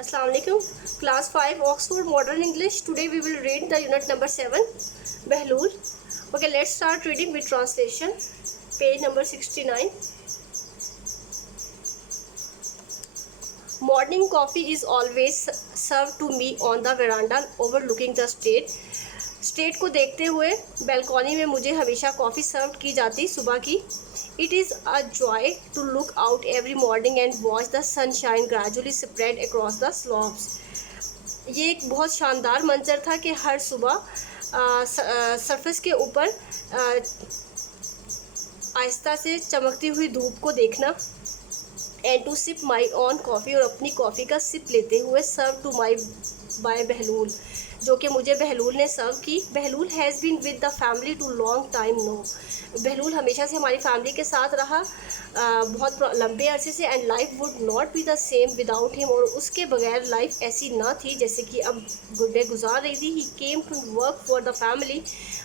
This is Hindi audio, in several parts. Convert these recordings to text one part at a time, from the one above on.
Assalamu alaikum. Class 5 Oxford Modern English. Today we will read the unit number 7, Behlul. Okay, let's start reading with translation. Page number 69. Morning coffee is always served to me on the veranda overlooking the state. State को देखते हुए बैल्कॉनी में मुझे हमेशा कॉफ़ी सर्व की जाती सुबह की. It is a joy to look out every morning and watch the sunshine gradually spread across the slopes. ये एक बहुत शानदार मंजर था कि हर सुबह सरफेस के ऊपर आहिस्ता से चमकती हुई धूप को देखना. And to sip my on coffee, और अपनी कॉफ़ी का सिप लेते हुए सर्व टू माई बाय बहलूल, जो कि मुझे बहलूल ने सर्व की. Bahlul has been with the family too long time no. Bahlul हमेशा से हमारी फैमिली के साथ रहा बहुत लंबे अरसे से. And life would not be the same without him, और उसके बगैर लाइफ ऐसी ना थी जैसे कि अब मैं गुजार रही थी. He came to work for the family,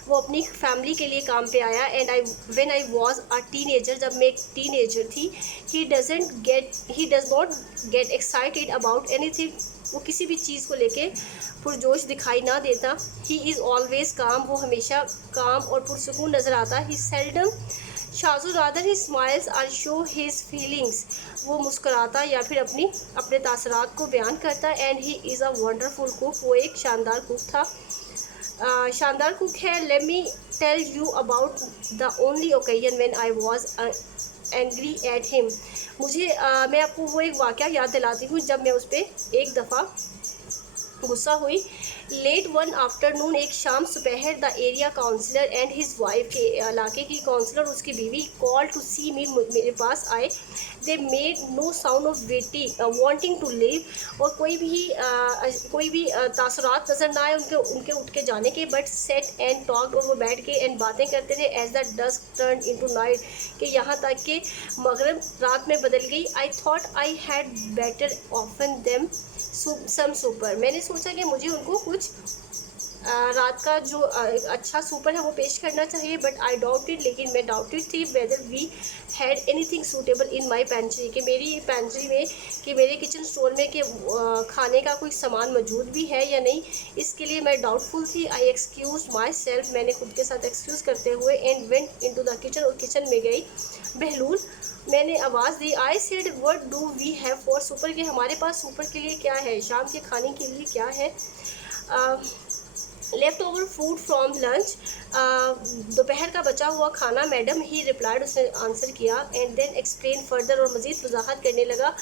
वो अपनी फैमिली के लिए काम पे आया. And when I was a teenager, जब मैं एक टीनेजर थी, he does not get excited about anything. वो किसी भी चीज़ को लेके पुरजोश दिखाई ना देता. ही इज़ ऑलवेज काम, वो हमेशा काम और पुरसुकून नज़र आता. He seldom shows rather he smiles or show his feelings, वो मुस्कुराता या फिर अपने तासरात को बयान करता. And he is a wonderful cook, वो एक शानदार कुक था, शानदार कुक है. Let me tell you about the only occasion when I was angry at him. मैं आपको वो एक वाक़या याद दिलाती हूँ जब मैं उस पर एक दफ़ा गुस्सा हुई. लेट वन आफ्टरनून, एक शाम सुपहर, the area councillor and his wife, के इलाके की काउंसलर उसकी बीवी कॉल टू सी मी, मेरे पास आए. They made no sound of wanting to leave, और कोई भी तासुरात नज़र ना आए उनके उठ के जाने के. बट सेट एंड टॉक्ड, और वो बैठ के एंड बातें करते थे. As the dusk turn into night, कि यहाँ तक कि मगरिब रात में बदल गई. I thought I had better offer them some supper, मैंने सोचा कि मुझे उनको कुछ रात का जो अच्छा सुपर है वो पेश करना चाहिए. बट आई डाउटेड, लेकिन मैं डाउटेड थी whether we had anything suitable in my pantry, कि मेरी पेंट्री में, कि मेरे किचन स्टोर में, कि खाने का कोई सामान मौजूद भी है या नहीं. इसके लिए मैं डाउटफुल थी. आई एक्सक्यूज माई सेल्फ, मैंने खुद के साथ एक्सक्यूज करते हुए. And went into the kitchen, और किचन में गई. बहलूल, मैंने आवाज़ दी. I said what do we have for supper, कि हमारे पास सुपर के लिए क्या है, शाम के खाने के लिए क्या है. Left over food from lunch, दोपहर का बचा हुआ खाना मैडम, ही रिप्लाइड, उसने आंसर किया. एंड देन एक्सप्लेन फर्दर, और मज़ीद वजाहत करने लगा.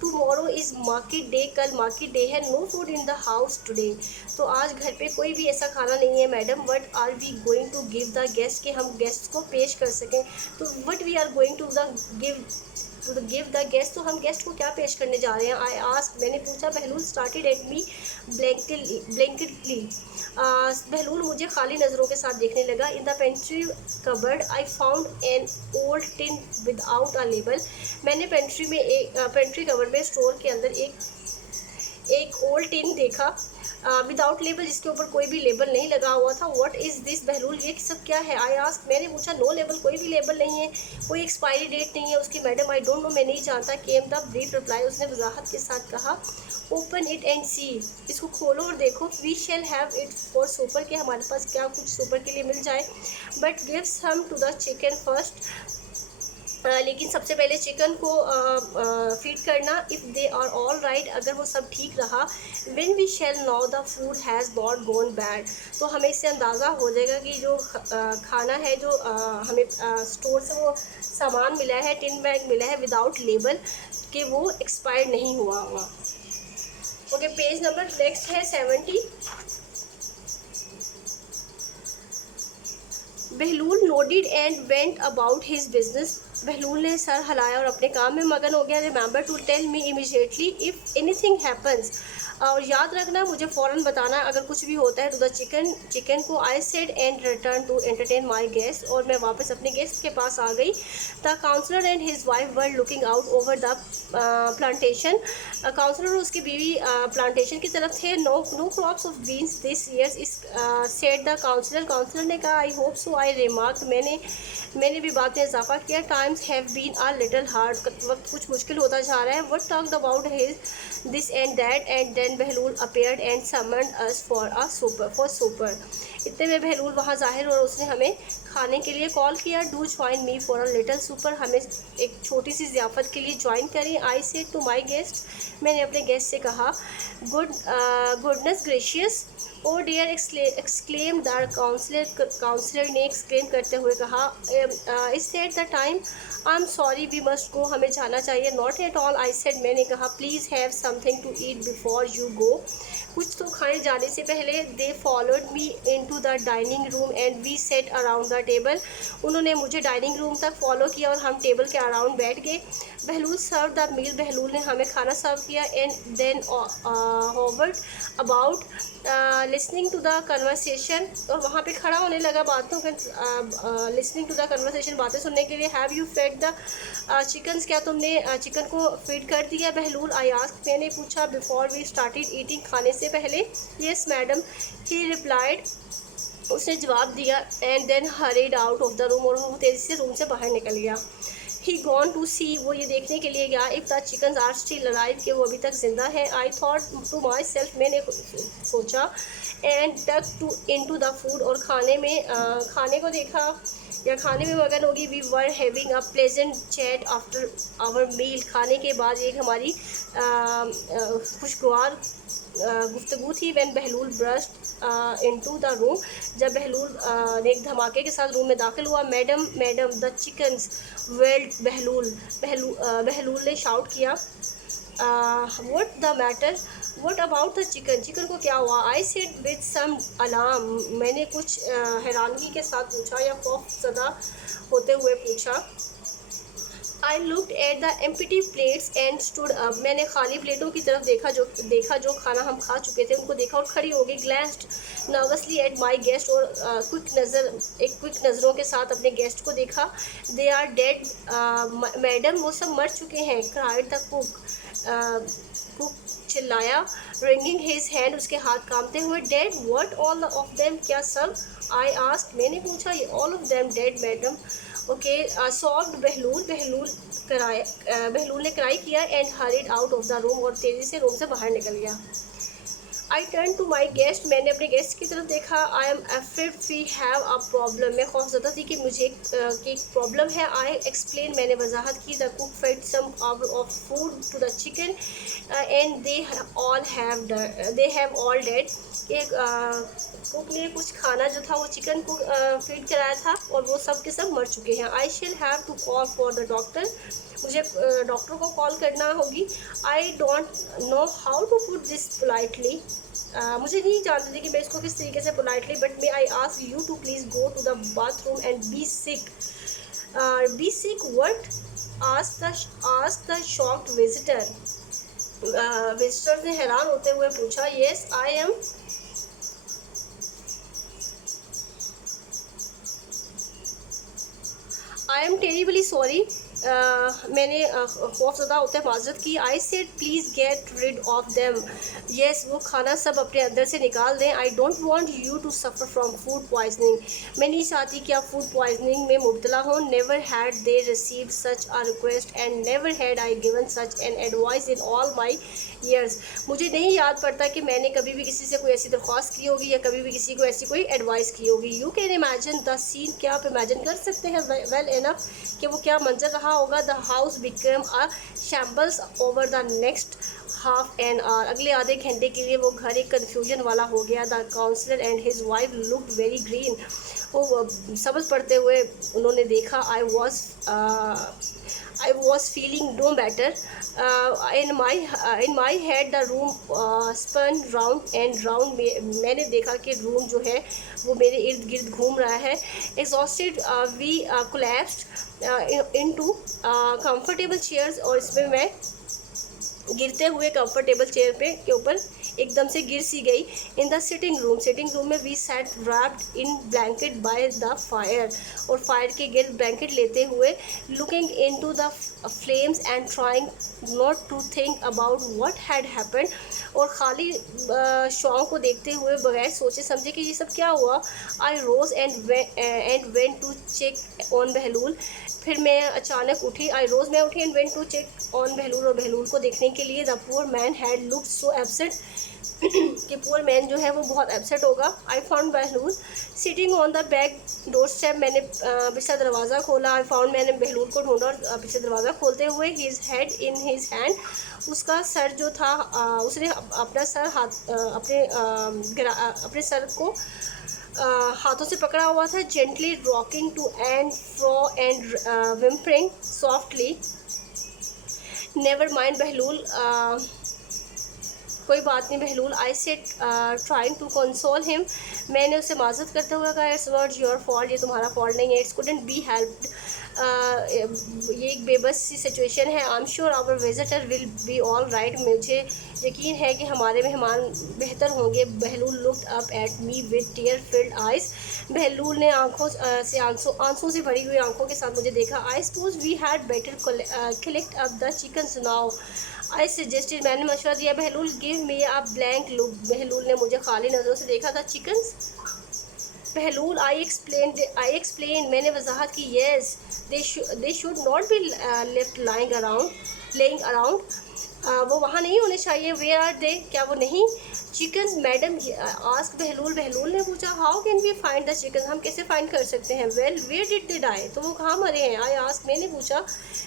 टुमारो इज़ मार्केट डे, कल मार्केट डे है. No food in the house today, तो आज घर पे कोई भी ऐसा खाना नहीं है madam. What are we going to give the guest, कि हम गेस्ट को पेश कर सकें. तो what we are going to give the guest, तो हम गेस्ट को क्या पेश करने जा रहे हैं. आई आस्क, मैंने पूछा. बहलूल स्टार्टेड एट मी ब्लैंकेटली, बहलूल मुझे खाली नज़रों के साथ देखने लगा. In the pantry cupboard I found an old tin without a label, मैंने पेंट्री कबर्ड में स्टोर के अंदर एक ओल्ड टिन देखा विदाउट लेबल, जिसके ऊपर कोई भी लेबल नहीं लगा हुआ था. व्हाट इज़ दिस बहलूल, ये सब क्या है. आई आस्क, मैंने पूछा. नो लेबल, कोई भी लेबल नहीं है, कोई एक्सपायरी डेट नहीं है उसकी. मैडम आई डोंट नो, मैं नहीं जानता. केम द ब्रीफ रिप्लाई, उसने वजाहत के साथ कहा. ओपन इट एंड सी, इसको खोलो और देखो. We shall have it for supper, के हमारे पास क्या कुछ सुपर के लिए मिल जाए. But give some to the chicken first, लेकिन सबसे पहले चिकन को फीड करना. If they are all right, अगर वो सब ठीक रहा. When we shall know the food has not gone bad, तो हमें इससे अंदाज़ा हो जाएगा कि जो खाना है, जो हमें स्टोर से वो सामान मिला है, टिन बैग मिला है विदाउट लेबल, कि वो एक्सपायर नहीं हुआ होगा. ओके, पेज नंबर नेक्स्ट है 70. Bahlool nodded and went about his business, Bahlool ने सर हिलाया और अपने काम में मगन हो गया. Remember to tell me immediately if anything happens, और याद रखना, मुझे फ़ौरन बताना अगर कुछ भी होता है. टू द चिकन को. I said and return to entertain my guest, और मैं वापस अपने गेस्ट के पास आ गई. The counsellor and his wife were looking out over the plantation, counsellor और उसकी बीवी प्लांटेशन की तरफ थे. No crops of beans this years, is said the counsellor ने कहा. I hope so, I remark, मैंने भी बात में इजाफा किया. Time times have been a little hard, वक्त कुछ मुश्किल होता जा रहा है। What talked about his this and that and then Bahlool appeared and summoned us for supper. इतने में बहलूल वहाँ ज़ाहिर और उसने हमें खाने के लिए कॉल किया। Do join me for a little supper, हमें एक छोटी सी ज़ियाफ़त के लिए ज्वाइन करें। I said to my guest, मैंने अपने गेस्ट से कहा। Goodness gracious, oh dear exclaim the counsellor ने एक्सक्लेम करते हुए कहा। Is set the time, I am sorry we must go, हमें जाना चाहिए। Not at all, I said, मैंने कहा। Please have something to eat before you गो, कुछ तो खाए जाने से पहले। They followed me into the dining room and we sat around the table, उन्होंने मुझे डाइनिंग रूम तक फॉलो किया और हम टेबल के अराउंड बैठ गए। बहलूल सर्व द मील, बहलूल ने हमें खाना सर्व किया। And then hovered about listening to the conversation, और वहाँ पे खड़ा होने लगा बातों का, लिसनिंग टू द कन्वर्सेशन, बातें सुनने के लिए। Have you fed the chickens, क्या तुमने चिकन को फीड कर दिया? बहलूल आई आस्क, मैंने पूछा। बिफोर वी स्टार्टेड ईटिंग, खाने से पहले। येस मैडम, ही रिप्लाइड, उसने जवाब दिया। And then hurried out of the room, और वो तेज़ी से रूम से बाहर निकल गया। ही गॉन टू सी, वो ये देखने के लिए गया। If the chicken are still alive, कि वो अभी तक जिंदा है। I thought to myself, मैंने सोचा। And duck to into the food, और खाने को देखा या खाने में मगन होगी। We were having a pleasant chat after our meal, खाने के बाद एक हमारी खुशगवार गुफ्तगू थी। When Bahlool burst into the room, जब बहलूल ने एक धमाके के साथ रूम में दाखिल हुआ। Madam madam the chickens wailed, Bahlool ने शाउट किया। What the matter, what about the chicken, chicken को क्या हुआ? I said with some alarm, मैंने कुछ हैरानगी के साथ पूछा या खौफज़दा होते हुए पूछा। I looked at the empty plates and stood up, मैंने खाली प्लेटों की तरफ देखा जो खाना हम खा चुके थे, उनको देखा और खड़ी हो गई। Glanced nervously at my guest, और क्विक नज़रों के साथ अपने गेस्ट को देखा। दे आर डेड मैडम, वो सब मर चुके हैं। क्राइड द कुक चिल्लाया। रिंगिंग हिज हैंड, उसके हाथ कांपते हुए। Dead, what all of them, क्या सब? आई आस्क्ड, मैंने पूछा। Yeah all of them dead madam. Okay, sobbed Bahlool ने क्राई किया। And hurried out of the room, और तेज़ी से रूम से बाहर निकल गया। I turn to my guest, मैंने अपने गेस्ट की तरफ देखा। I am afraid we have a problem, मैं खौफज़दा थी कि मुझे एक प्रॉब्लम है। आई एक्सप्लेन, मैंने वजाहत की। The cook fed some of food to the chicken and they have all dead, cook ने कुछ खाना जो था वो चिकन को फीड कराया था और वो सब के सब मर चुके हैं। I shall have to call for the doctor, मुझे डॉक्टर को कॉल करना होगी। I don't know how to put this politely, मुझे नहीं जानती थी कि मैं इसको किस तरीके से politely, but may I ask you to please go to the bathroom and be sick what, ask the shocked visitor, visitor ने हैरान होते हुए पूछा। Yes I am terribly sorry, मैंने खौफज़दा होते माजरत की। I said please get rid of them, yes, वो खाना सब अपने अंदर से निकाल दें। I don't want you to suffer from food poisoning, मैं नहीं चाहती कि आप फूड पॉइजनिंग में मुब्तला हो। Never had they receive such a request and never had I given such an advice in all my years, मुझे नहीं याद पड़ता कि मैंने कभी भी किसी से कोई ऐसी दरख्वास्त की होगी या कभी भी किसी को ऐसी कोई एडवाइस की होगी। You can imagine the scene, क्या आप इमेजिन कर सकते हैं वेल इनफ कि वो क्या मंजर रहा होगा। The house become a shambles over the next half an hour, अगले आधे घंटे के लिए वो घर एक कन्फ्यूजन वाला हो गया। The counsellor and his wife looked very green, वो सबज पढ़ते हुए उन्होंने देखा। I was feeling no better. In my head the room spun round and round. मैंने देखा कि रूम जो है वो मेरे इर्द गिर्द घूम रहा है। Exhausted, we collapsed into comfortable chairs, और इसमें मैं गिरते हुए कंफर्टेबल चेयर पे के ऊपर एकदम से गिर सी गई। इन द सिटिंग रूम में we sat wrapped in blanket by the fire, और फायर के गिर्द ब्लैंकेट लेते हुए looking into the flames and trying not to think about what had happened, और खाली शॉम को देखते हुए बगैर सोचे समझे कि ये सब क्या हुआ। I rose and went to check on Bahlool, फिर मैं अचानक उठी। मैं उठी and went to check on Bahlool, और बहलूल को देखने के लिए। The poor man had looked so absent, कि पुअर मैन जो है वो बहुत एब्सेंट होगा। I found Bahlool sitting on the back doorstep, मैंने पिछला दरवाज़ा खोला। आई फाउंड, मैंने बहलूल को ढूंढा, और पिछला दरवाज़ा खोलते हुए his head in his hand, उसका सर जो था उसने अपना सर अपने सर को हाथों से पकड़ा हुआ था। Gently rocking to and fro and whimpering softly. Never mind Bahlool, कोई बात नहीं Bahlool. I said trying to console him, मैंने उसे माजरत करते हुए कहा, इट्स नॉट योर फॉल्ट, ये तुम्हारा फॉल्ट नहीं है। इट्स कुडंट बी हेल्प्ड, ये एक बेबस सी सिचुएशन है। I am sure our visitor will be all right, मुझे यकीन है कि हमारे मेहमान बेहतर होंगे। Bahlool looked up at me with tear filled eyes, Bahlool ने आंसू से भरी हुई आंखों के साथ मुझे देखा। I suppose we had better collect up the chickens now, I suggested, मैंने मशवरा दिया। Bahlool give me a blank look, Bahlool ने मुझे खाली नज़रों से देखा था। चिकन्स बहलूल, आई एक्सप्लेन, मैंने वजाहत की। Yes they should not be left laying around, वो वहाँ नहीं होने चाहिए। वेयर आर दे, क्या वो नहीं? चिकन्स मैडम, आस्क बहलूल ने पूछा। How can we find the chicken, हम कैसे फाइंड कर सकते हैं? Well where did they die, तो वो कहाँ मरे हैं? आई आस्क, मैंने पूछा।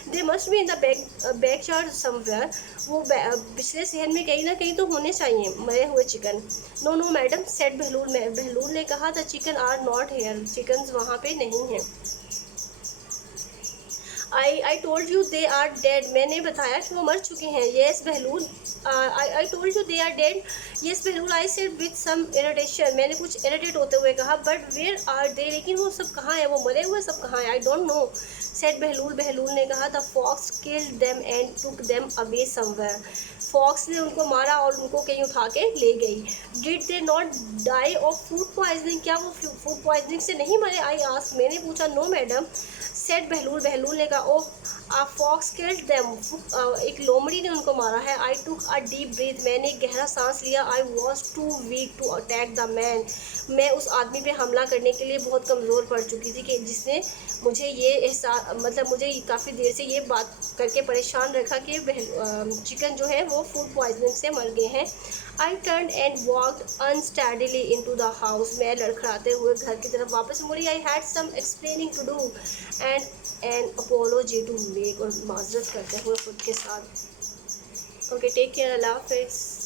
They must be in the back yard somewhere, वो पिछले शहर में कहीं ना कहीं तो होने चाहिए मरे हुए chicken. No no madam said बहलूल ने कहा, the chicken are not here, chicken वहाँ पे नहीं हैं। I told you they are dead, मैंने बताया कि वो मर चुके हैं। Yes Bahlool, I told you they are dead. Yes Bahlool, I said with some irritation, मैंने कुछ इरिटेट होते हुए कहा। बट वेयर आर दे, लेकिन वो सब कहाँ है, वो मरे हुए सब कहाँ हैं? आई डोंट नो सेड बहलूल ने कहा। The fox killed them and took them away somewhere, fox ने उनको मारा और उनको कहीं उठा के ले गई। Did they not die of food poisoning, क्या वो फूड पॉइजनिंग से नहीं मरे? आई आस्क, मैंने पूछा। नो मैडम सेड बहलूल ने कहा। ओह आ फॉक्स किल्ड देम, एक लोमड़ी ने उनको मारा है। आई टुक अ डीप ब्रीथ, मैंने एक गहरा सांस लिया। I was too weak to attack the man, मैं उस आदमी पे हमला करने के लिए बहुत कमज़ोर पड़ चुकी थी, कि जिसने मुझे ये एहसास, मतलब मुझे काफ़ी देर से ये बात करके परेशान रखा कि चिकन जो है वो फूड पॉइजनिंग से मर गए हैं। I turn and walked unsteadily into the house, मैं लड़खड़ाते हुए घर की तरफ वापस मुड़ी। I had some explaining to do and an apology to make, और माजरत करते हुए खुद के साथ। ओके टेक केयर, अल्लाह हाफिज़।